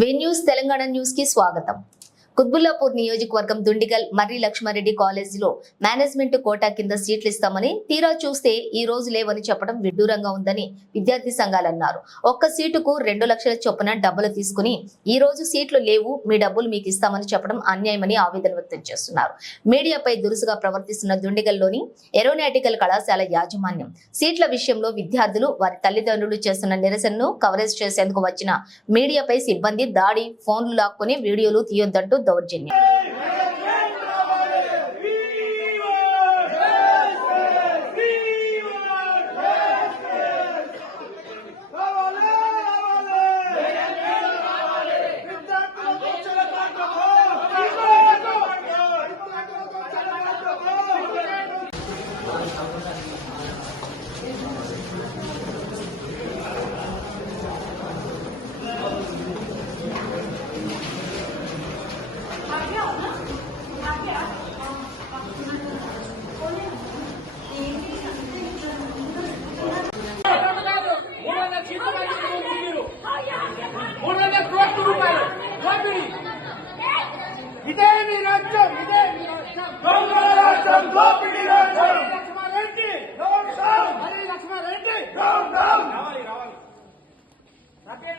వే news Telangana news కి స్వాగతం. కుత్బుల్లాపూర్ నియోజకవర్గం దుండిగల్ మర్రి లక్ష్మారెడ్డి కాలేజీలో మేనేజ్మెంట్ కోటా కింద సీట్లు ఇస్తామని తీరా చూస్తే ఈ రోజు లేవని చెప్పడం విడ్డూరంగా ఉందని విద్యార్థి సంఘాలు అన్నారు. ఒక్క సీటుకు 2 లక్షల చొప్పున డబ్బులు తీసుకుని ఈ రోజు సీట్లు లేవు, మీ డబ్బులు మీకు ఇస్తామని చెప్పడం అన్యాయమని ఆవేదన వ్యక్తం చేస్తున్నారు. మీడియాపై దురుసుగా ప్రవర్తిస్తున్న దుండిగల్లోని ఏరోనాటికల్ కళాశాల యాజమాన్యం సీట్ల విషయంలో విద్యార్థులు వారి తల్లిదండ్రులు చేస్తున్న నిరసనను కవరేజ్ చేసేందుకు వచ్చిన మీడియాపై సిబ్బంది దాడి, ఫోన్లు లాక్కుని వీడియోలు తీయొద్దంటూ దౌర్జన్యం. ఇదే మీ రాజ్యం, ఇదే మీ రాజ్యం, దొంగల రాజ్యం, దోపిడీ రాజ్యం. లక్ష్మారెడ్డి హరి లక్ష్మారెడ్డి రావాలి రావాలి. అయితే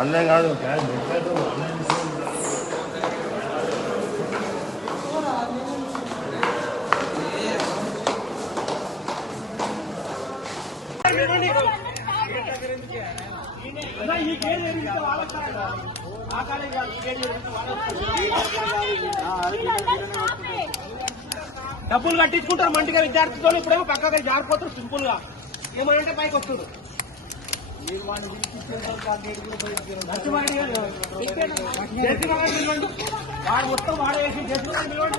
ఆన్లైన్ కాదు డబ్బులు కట్టించుకుంటారు మంచిగా విద్యార్థితో, ఇప్పుడేమో పక్కగా జారిపోతారు సింపుల్ గా. ఏమంటే పైకి వస్తుంది. వాడు మొత్తం వాడేసి చేస్తున్నారు.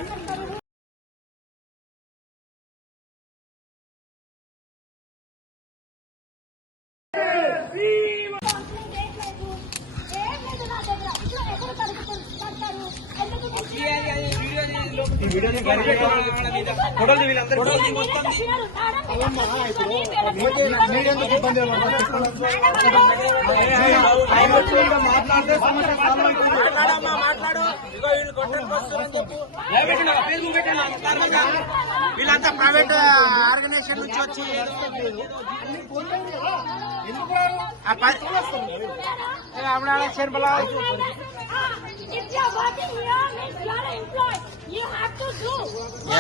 వీళ్ళంతా ప్రైవేట్ ఆర్గనైజేషన్ నుంచి వచ్చి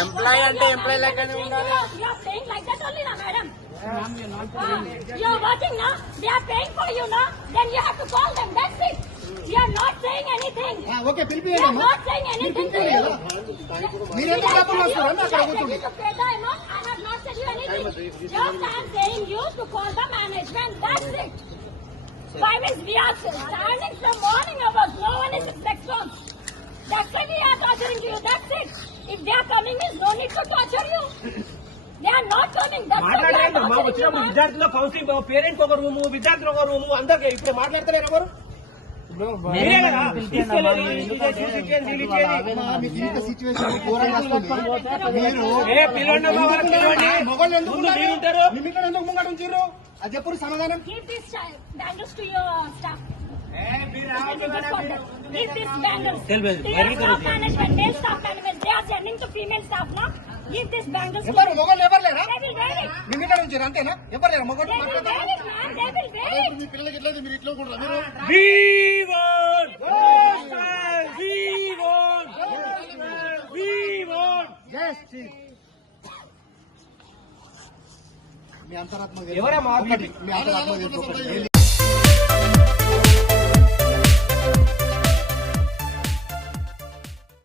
ఎంప్లాయ్ అంటే ఎంప్లాయ్ లెక్కనే ఉండాలి. You are working now. They are paying for you now. Then you have to call them. That's it. You are not saying anything. Okay, you are not saying anything to you. I have not said you anything. Just I am saying you to call the management. That's it. 5 minutes we are standing from morning hours. No one is response. That's why we are torturing you. That's it. If they are coming, is no need to torture you. They are not coming. That's why we are torturing you. విద్యార్థుల counselling parents ఒక room, విద్యార్థులు ఒక room, అందరికి ఇప్పుడు మాట్లాడతలేరు ఎవరు? అది ఎప్పుడు సమాధానం. Give these bangles to your staff. Give these bangles. Management, male staff management. They are sending to female staff now. Give these bangles. మొగలు ఎవరు లేరా? They will wear it. నిన్న ఇక్కడ నుంచి అంతేనా? ఎవరు లేరా మొగలు? They will wear it, man. They will wear it. మీ పిల్లలకి ఎట్లా మీరు ఇట్లా కూడా మీరు మీ అంతరాత్మ ఎవరే